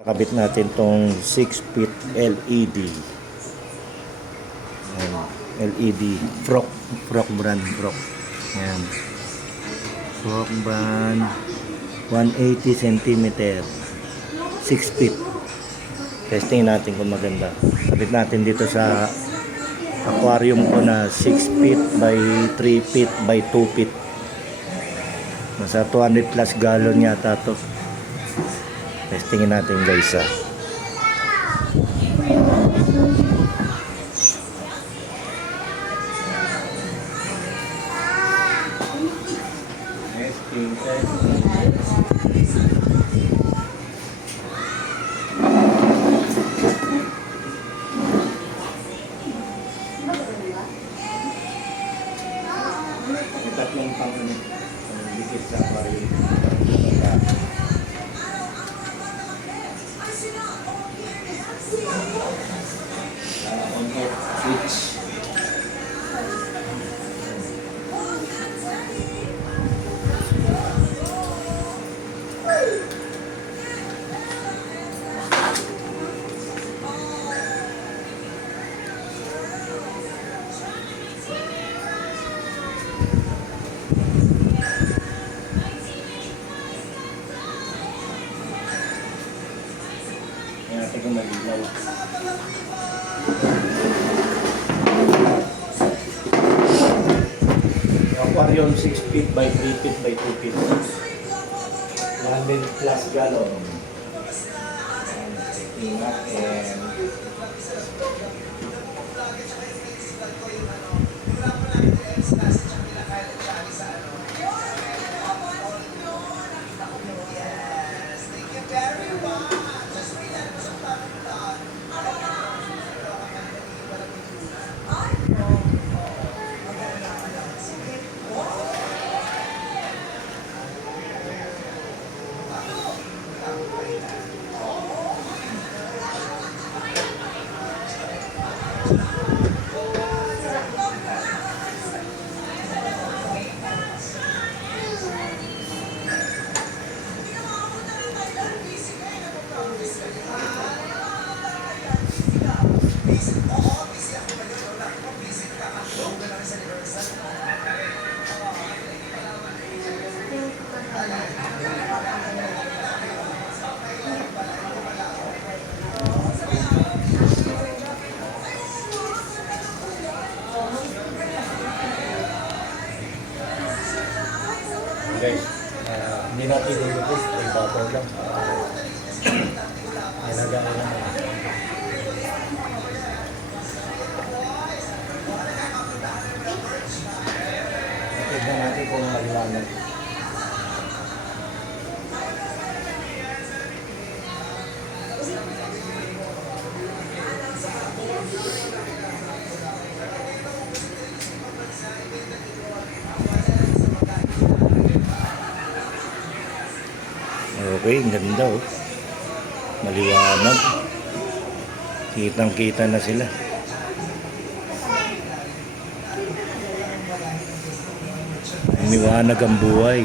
Kakabit natin tong 6 feet LED. Ayan, LED Frog brand Frog. Ayan. Frog brand 180 cm 6 feet. Testing natin kung maganda. Kabit natin dito sa aquarium ko na 6 feet by 3 feet by 2 feet. Nasa 200 plus gallon yata to. Testingin natin guys Testing. May tatlong pang dikit sa aquarium. On-off switch. Kaya natin kung malilaw. Aquarium 6 feet by 3 feet by 2 feet. 100 plus gallon. And guys, hindi natin ilubos, ibabaw lang. Nilagay lang. Tignan natin kung maliwanag. Okay, ganda oh. Maliwanag. Kitang-kita na sila. Maliwanag ang buhay.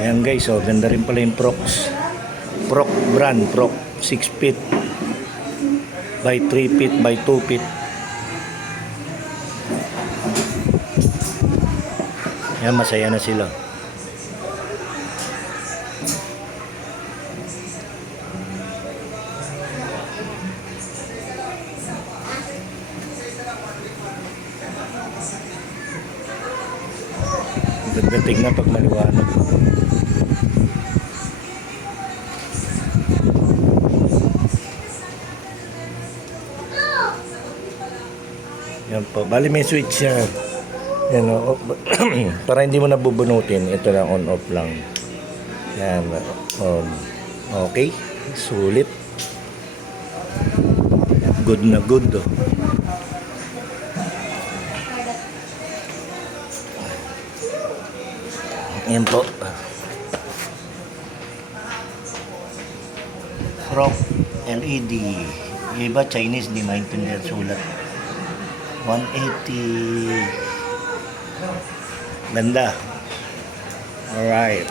Ayan guys, oh, ganda rin pala yung Prox. Prox brand, Prox 6 feet by 3 feet by 2 feet. Ayan, masaya na sila. Ganda tingnan pag maliwanag. Yan po. Bali may switch yan. Yan o. Para hindi mo nabubunutin. Ito lang on off lang. Yan. On. Okay. Sulit. Good na good oh. Ayan po. Frog LED. Yung iba Chinese, di maintindihan sulat. 180. Ganda. Alright.